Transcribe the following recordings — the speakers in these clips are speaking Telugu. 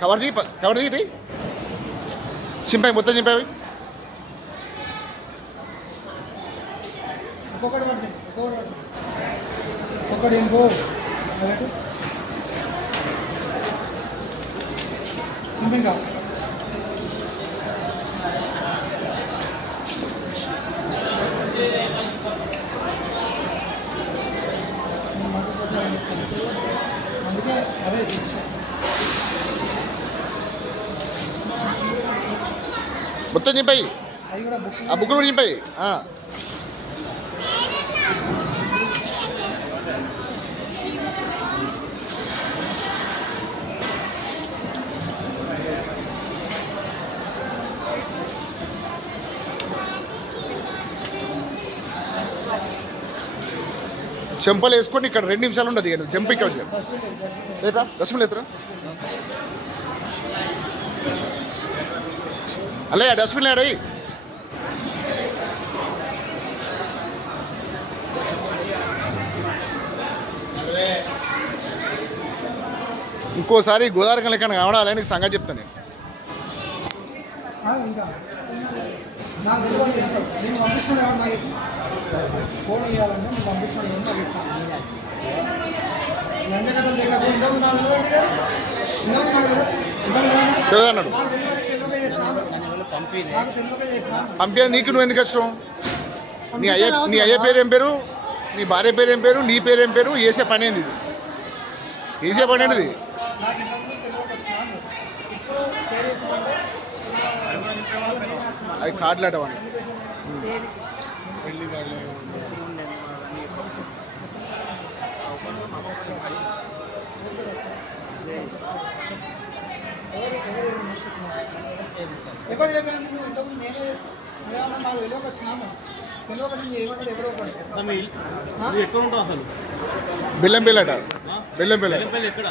కవర్ తీ కవర్ తీ చింపై మొత్తం చింపై అవి. ఒక్కొక్కటి పడుతుంది ఒక్కొక్కటి పడుతుంది ఒక్కటి ఇంకో అదటు ఇంకా అందుకే అదే మొత్తం చింపై ఆ బుక్కులు కూడా చింపై చెంపలు వేసుకొని ఇక్కడ రెండు నిమిషాలు ఉండదు ఇక జంప్ ఇక్కడ వచ్చి. లేదా లేదురా? ఎత్తురా అల్లే డస్ట్బిన్ లేడీ ఇంకోసారి గోదావరి లెక్కన కావడాలని నీకు సంగతి చెప్తాను నేను. ఆ, పంపే నీకు నువ్వు ఎందుకు వచ్చావు నీ అయ్య నీ అయ్య పేరు ఏం పేరు? నీ భార్య పేరు ఏం పేరు? నీ పేరు ఏం పేరు? వేసే పని ఏంది ఇది? వేసే పని ఇది నాకు ఇంతకుముందు తెలియక ఎవరు చెప్పాను నువ్వు ఇంతకుముందు నేనే చేస్తాను ఏమన్నా నాకు తెలియక వచ్చినాను తెలియక నేను ఏమంటాడు ఎవరో ఒకడు. నువ్వు ఎక్కడ ఉంటావు అసలు? బెల్లం బిల్లట బెల్లం బిల్ల బెల్లంపల్లి ఎక్కడ?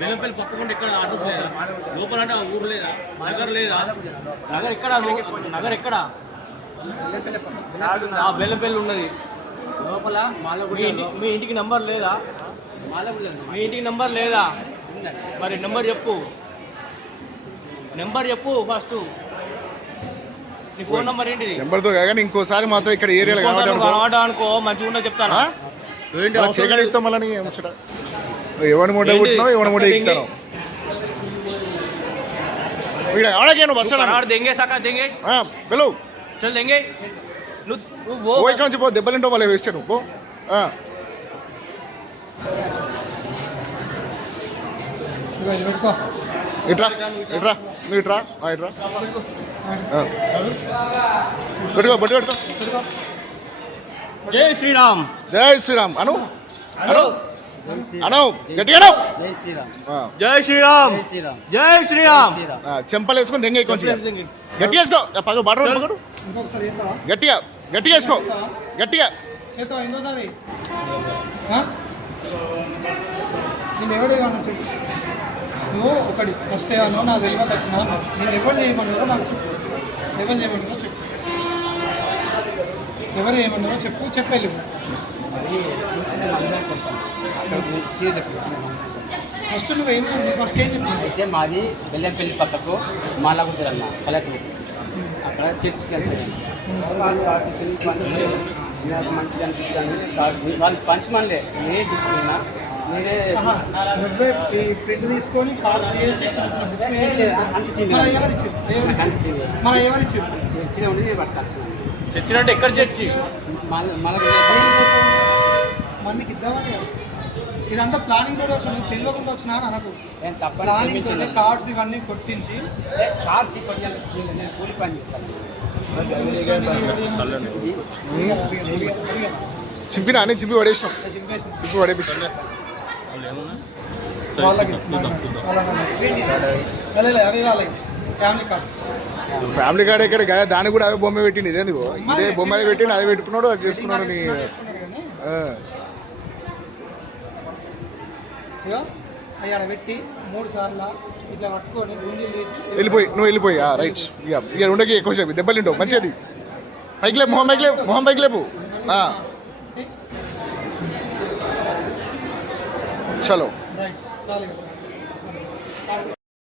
బెల్లంపల్లి పక్కకుండా ఎక్కడ అడ్రస్ లేదా? లోపల అంటే ఆ ఊరు లేదా? నగర్ లేదా? నగర్ ఎక్కడ? నగర్ ఎక్కడ? బెల్లంపల్లి ఉన్నది. లోపల మీ ఇంటికి నంబర్ లేదా. మీ ఇంటికి నంబర్ లేదా? మరి నెంబర్ చెప్పు. నెంబర్ చెప్పు ఫస్ట్. నీ ఫోన్ నెంబర్ ఏంటిది? నెంబర్తో కానీ ఇంకోసారి మాత్రం ఇక్కడ ఏరియాలో కనబడ్డా అనుకో. మంచిగా ఉన్నా చెప్తాను? చేయగలుగుతాం మళ్ళీ ముచ్చట? ఎవరి మూట పుట్టినావు ఎవరి మూట ఎక్కుతాను ఇక్కడ ఆడకేను బస్ ఆడ దెంగే సాకా దెంగే. హలో చల్ దెంగే. నువ్వు ఓ ఇక్కడ నుంచి పో దెబ్బలింటో వాళ్ళు వేస్తే నువ్వు పో. ఇట్రా ఇట్రా నువ్వు ఇట్రా. ఇట్రా పెట్టుకో బట్టి జై శ్రీరామ్. జై శ్రీరామ్. అను అను. అను గట్టిగా జై జై శ్రీరామ్. జై శ్రీరామ్. చెంపలు వేసుకొని దెంగ గట్టి వేసుకో పగ బటర్ గట్టిగా గట్టిగా వేసుకో. గట్టిగా. చేతో నువ్వు ఒకటి ఫస్ట్ ఏమన్నా నా తెలియక వచ్చినా నేను ఎవరు చేయమన్నారో నాకు చెప్పు. ఎవరు చేయమన్నారో చెప్పు. ఎవరు ఏమన్నారో చెప్పు చెప్పలేదు ఫస్ట్ నువ్వు ఏం ఫస్ట్ ఏం చెప్పు? అయితే మాది బెల్లంపల్లి పక్కకు మాలాగుంటుంది అన్న కలెక్టర్ అక్కడ చర్చికి వెళ్తాను. వాళ్ళు మంచిగా అనిపిస్తుంది వాళ్ళు పంచమనిలే నేను తీసుకున్నా నువ్వే ఈ ప్రింట్ తీసుకొని కాల్ చేసి మన నాకు ఉండి పట్టుకొచ్చాను చచ్చినట్టు ఎక్కడ చర్చి? మందికి ఇద్దామని ఇదంతా ప్లానింగ్ తోటి వచ్చిన తెలియకుండా వచ్చినా అని అనకు. నేను తప్పని ప్లానింగ్ తోటి. కార్డ్స్ ఇవన్నీ కొట్టించి ఏ, కార్ తీసుకొచ్చి సీన్ నేను కూలి పని చేస్తాను. చింపినా? అని చింపి చింపేసి చింపి పడేపిస్తాం వాళ్ళకి వాళ్ళకి అవి వాళ్ళకి ఫ్యామిలీ కార్డ్ ఫ్యామిలీ కార్డ్ ఎక్కడ కదా దానికి కూడా అవే బొమ్మ పెట్టింది ఇదేందుకో ఇదే బొమ్మ అది పెట్టిండు అదే పెట్టుకున్నాడు అది చేసుకున్నాడు నీ పెట్టి మూడు సార్లు ఇట్లా పట్టుకొని గుంజీలు తీసి వెళ్ళిపోయి నువ్వు వెళ్ళిపోయి. రైట్. ఇక ఇక ఉండకి ఎక్కువ సేపు. దెబ్బలు తింటావు మంచిది. పైకి లేపు మొహం పైకి లేపు మొహం పైకి లేపు. ఆ. చలో రైట్ చాలు ఇక.